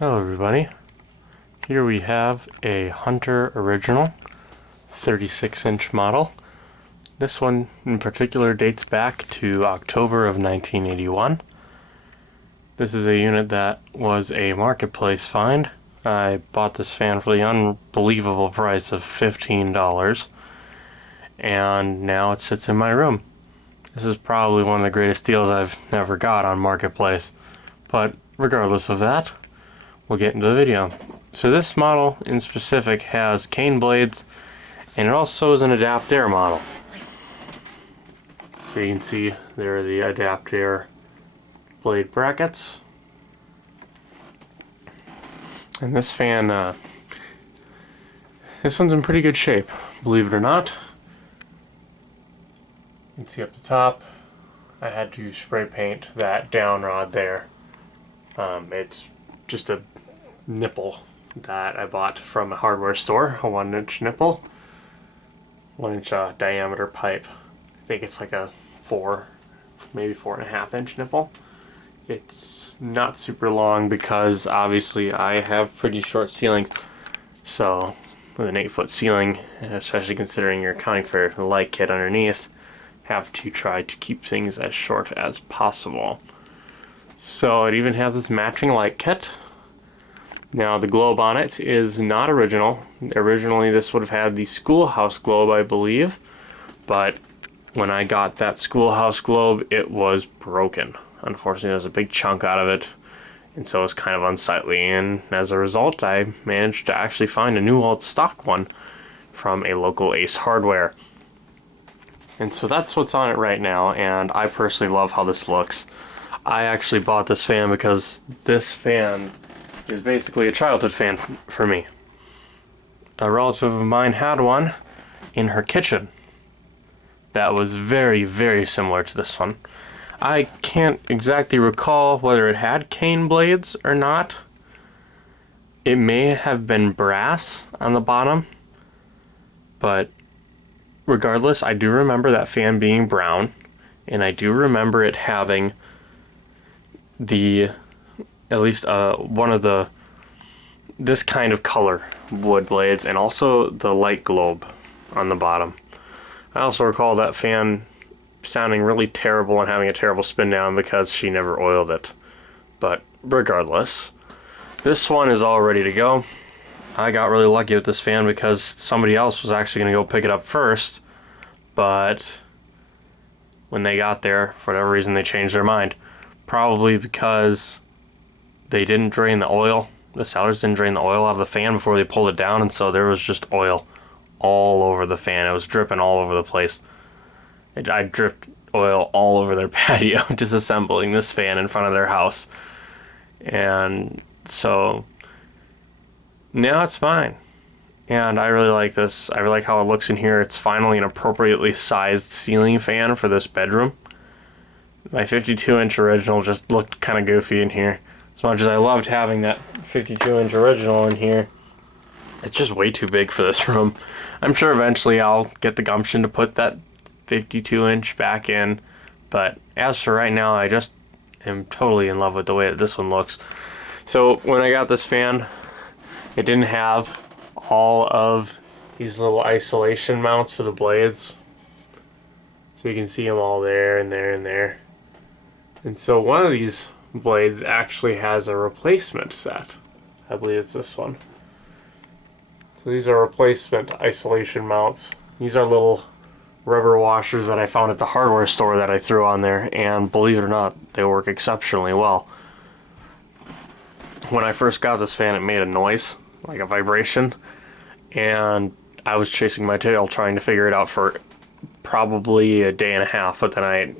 Hello everybody. Here we have a Hunter Original 36-inch model. This one in particular dates back to October of 1981. This is a unit that was a marketplace find. I bought this fan for the unbelievable price of $15, and now it sits in my room. This is probably one of the greatest deals I've ever got on Marketplace, but regardless of that, we'll get into the video. So this model in specific has cane blades, and it also is an Adaptaire model. So you can see there are the Adaptaire blade brackets. And this fan, this one's in pretty good shape, believe it or not. You can see up the top, I had to spray paint that down rod there. It's just a nipple that I bought from a hardware store, a 1-inch nipple, 1-inch diameter pipe. I think it's like a 4, maybe 4.5-inch nipple. It's not super long because obviously I have pretty short ceilings, so with an 8-foot ceiling, especially considering you're accounting for the light kit underneath, have to try to keep things as short as possible. So it even has this matching light kit. Now the globe on it is not original. Originally this would have had the schoolhouse globe, I believe, but when I got that schoolhouse globe it was broken. Unfortunately there's a big chunk out of it, and so it's kind of unsightly, and as a result I managed to actually find a new old stock one from a local Ace Hardware. And so that's what's on it right now, and I personally love how this looks. I actually bought this fan because this fan is basically a childhood fan for me. A relative of mine had one in her kitchen that was very, very similar to this one. I can't exactly recall whether it had cane blades or not. It may have been brass on the bottom, but regardless, I do remember that fan being brown, and I do remember it having at least one of this kind of color wood blades, and also the light globe on the bottom. I also recall that fan sounding really terrible and having a terrible spin down because she never oiled it. But regardless, this one is all ready to go. I got really lucky with this fan because somebody else was actually going to go pick it up first, but when they got there, for whatever reason, they changed their mind. Probably because they didn't drain the oil. The sellers didn't drain the oil out of the fan before they pulled it down, and so there was just oil all over the fan. It was dripping all over the place. I dripped oil all over their patio disassembling this fan in front of their house. And so now it's fine. And I really like this. I really like how it looks in here. It's finally an appropriately sized ceiling fan for this bedroom. My 52-inch original just looked kind of goofy in here. As much as I loved having that 52-inch original in here, it's just way too big for this room. I'm sure eventually I'll get the gumption to put that 52-inch back in, but as for right now, I just am totally in love with the way that this one looks. So when I got this fan, it didn't have all of these little isolation mounts for the blades. So you can see them all there and there and there. And so one of these blades actually has a replacement set. I believe it's this one. So these are replacement isolation mounts. These are little rubber washers that I found at the hardware store that I threw on there, and believe it or not, they work exceptionally well. When I first got this fan, it made a noise, like a vibration, and I was chasing my tail trying to figure it out for probably a day and a half, but then I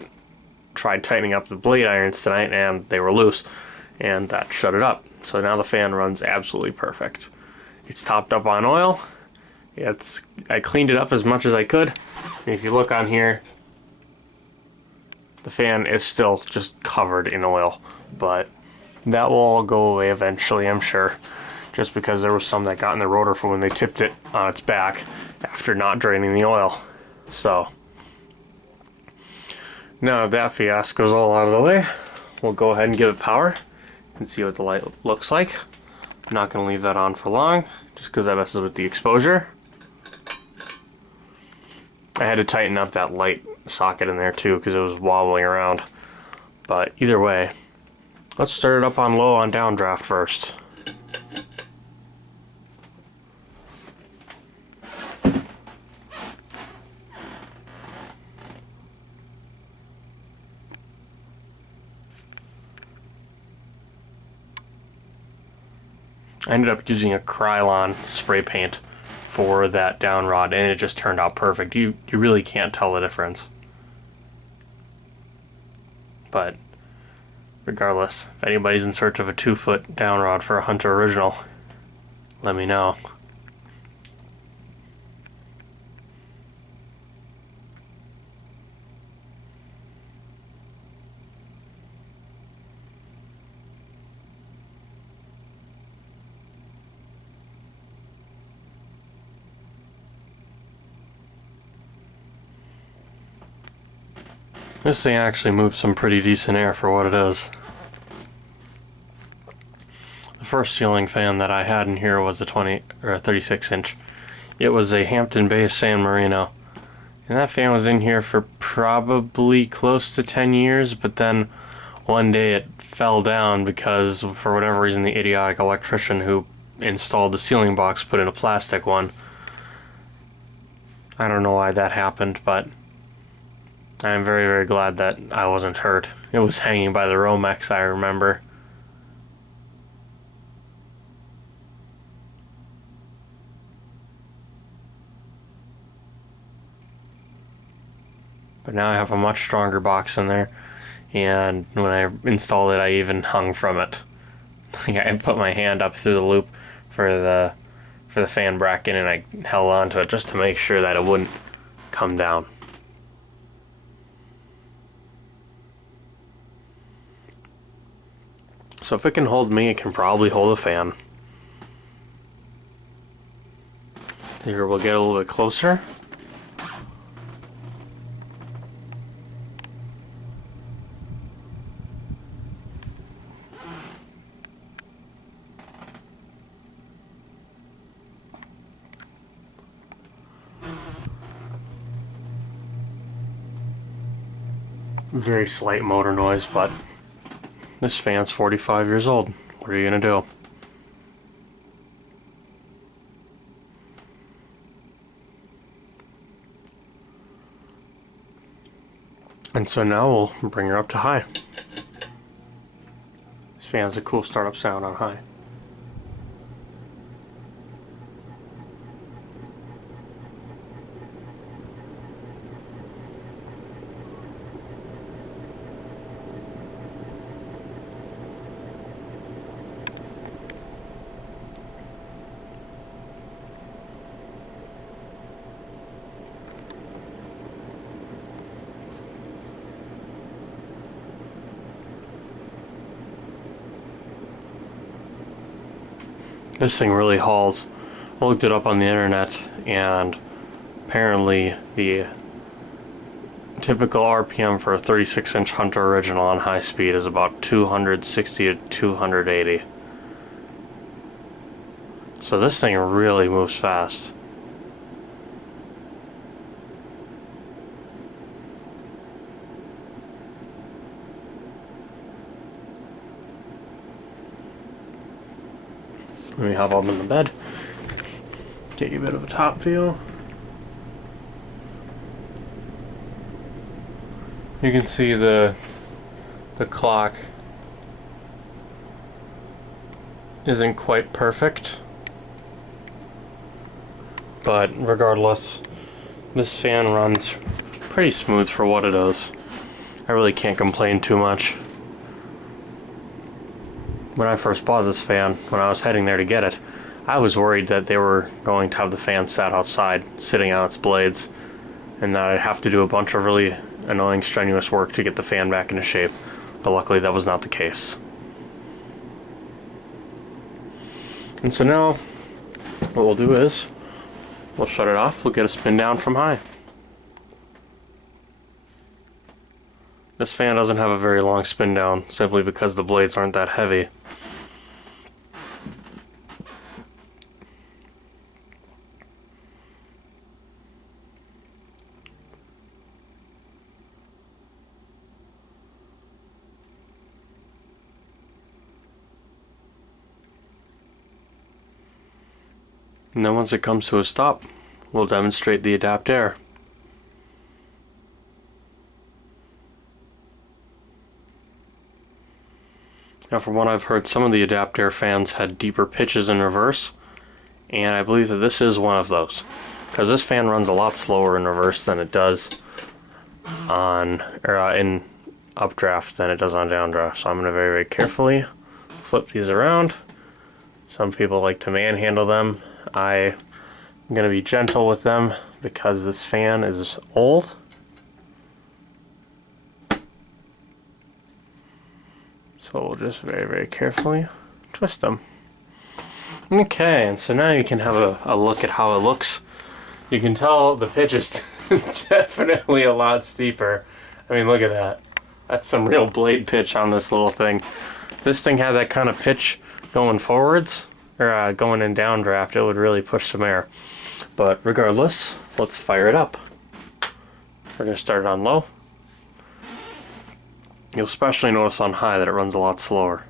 tried tightening up the blade irons tonight and they were loose, and that shut it up. So now the fan runs absolutely perfect. It's topped up on oil. I cleaned it up as much as I could, and if you look on here, the fan is still just covered in oil, but that will all go away eventually, I'm sure, just because there was some that got in the rotor from when they tipped it on its back after not draining the oil. So now that fiasco's all out of the way, we'll go ahead and give it power and see what the light looks like. I'm not going to leave that on for long, just because that messes with the exposure. I had to tighten up that light socket in there too, because it was wobbling around. But either way, let's start it up on low on downdraft first. I ended up using a Krylon spray paint for that down rod, and it just turned out perfect. You really can't tell the difference. But regardless, if anybody's in search of a 2-foot down rod for a Hunter Original, let me know. This thing actually moves some pretty decent air for what it is. The first ceiling fan that I had in here was a 36 inch. It was a Hampton Bays San Marino. And that fan was in here for probably close to 10 years, but then one day it fell down because, for whatever reason, the idiotic electrician who installed the ceiling box put in a plastic one. I don't know why that happened, but I'm very, very glad that I wasn't hurt. It was hanging by the Romex, I remember. But now I have a much stronger box in there, and when I installed it, I even hung from it. I put my hand up through the loop for the fan bracket, and I held on to it just to make sure that it wouldn't come down. So if it can hold me, it can probably hold a fan. Here we'll get a little bit closer. Very slight motor noise, but this fan's 45 years old. What are you gonna do? And so now we'll bring her up to high. This fan has a cool startup sound on high. This thing really hauls. I looked it up on the internet, and apparently the typical RPM for a 36-inch Hunter Original on high speed is about 260 to 280. So this thing really moves fast. Let me hop up in the bed, get you a bit of a top view. You can see the clock isn't quite perfect, but regardless, this fan runs pretty smooth for what it is. I really can't complain too much. When I first bought this fan, when I was heading there to get it, I was worried that they were going to have the fan sat outside, sitting on its blades, and that I'd have to do a bunch of really annoying, strenuous work to get the fan back into shape. But luckily that was not the case. And so now, what we'll do is, we'll shut it off, we'll get a spin down from high. This fan doesn't have a very long spin down, simply because the blades aren't that heavy. And then once it comes to a stop, we'll demonstrate the Adaptaire. Now from what I've heard, some of the Adaptaire fans had deeper pitches in reverse, and I believe that this is one of those. Because this fan runs a lot slower in reverse than it does on in updraft than it does on downdraft. So I'm going to very, very carefully flip these around. Some people like to manhandle them. I'm going to be gentle with them because this fan is old. So we'll just very, very carefully twist them. Okay, and so now you can have a look at how it looks. You can tell the pitch is definitely a lot steeper. I mean, look at that. That's some real blade pitch on this little thing. If this thing had that kind of pitch going forwards, or going in downdraft, it would really push some air. But regardless, let's fire it up. We're going to start it on low. You'll especially notice on high that it runs a lot slower.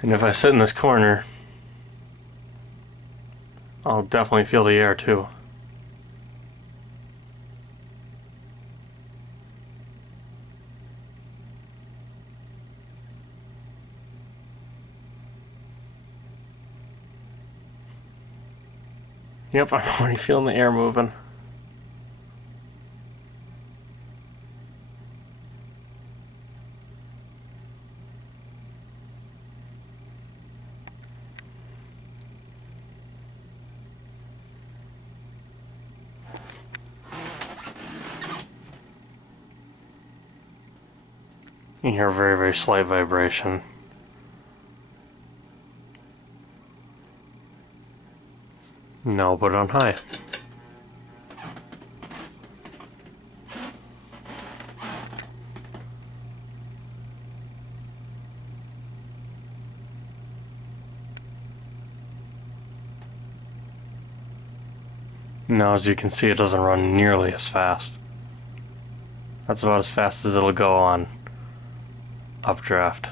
And if I sit in this corner, I'll definitely feel the air too. Yep, I'm already feeling the air moving. You hear a very, very slight vibration. No, but on high. Now, as you can see, it doesn't run nearly as fast. That's about as fast as it'll go on updraft.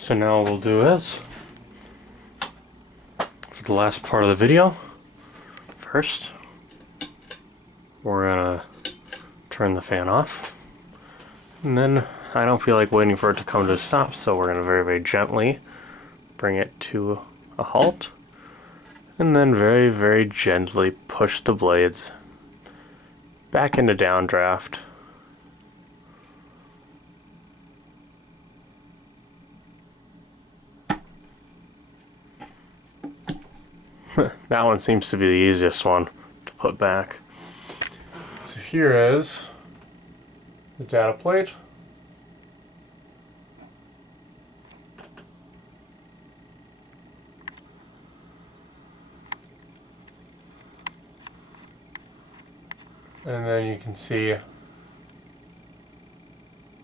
So now what we'll do is, for the last part of the video, first, we're gonna turn the fan off. And then I don't feel like waiting for it to come to a stop, so we're gonna very, very gently bring it to a halt. And then very, very gently push the blades back into downdraft. That one seems to be the easiest one to put back. So here is the data plate. And then you can see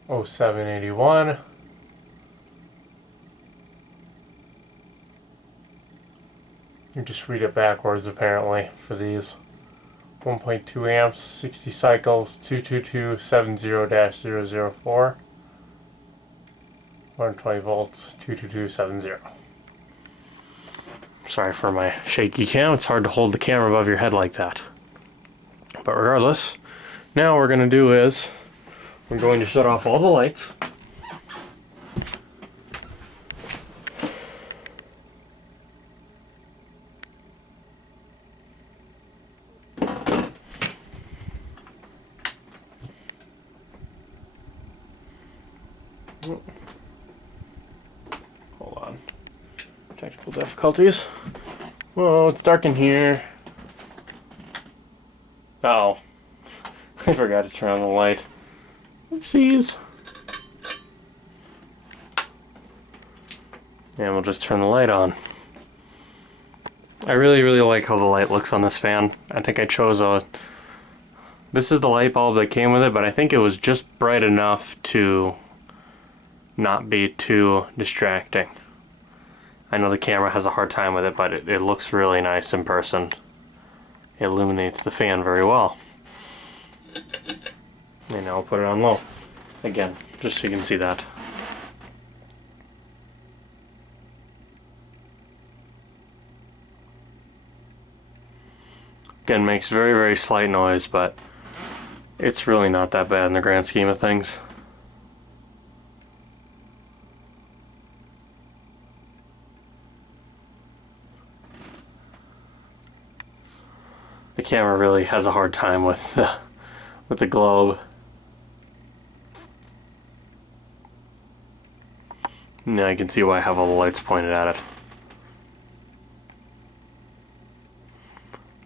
0781. You just read it backwards apparently for these. 1.2 amps, 60 cycles, 22270-004. 120 volts, 22270. Sorry for my shaky cam, it's hard to hold the camera above your head like that. But regardless, now what we're going to do is, we're going to shut off all the lights. Hold on. Technical difficulties. Whoa, it's dark in here. Oh. I forgot to turn on the light. Oopsies. And we'll just turn the light on. I really, really like how the light looks on this fan. I think I chose this is the light bulb that came with it, but I think it was just bright enough to not be too distracting. I know the camera has a hard time with it, but it looks really nice in person. It illuminates the fan very well. And now I'll put it on low. Again, just so you can see that. Again, makes very, very slight noise, but it's really not that bad in the grand scheme of things. The camera really has a hard time with the globe. Now you can see why I have all the lights pointed at it.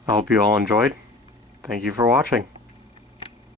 I hope you all enjoyed. Thank you for watching.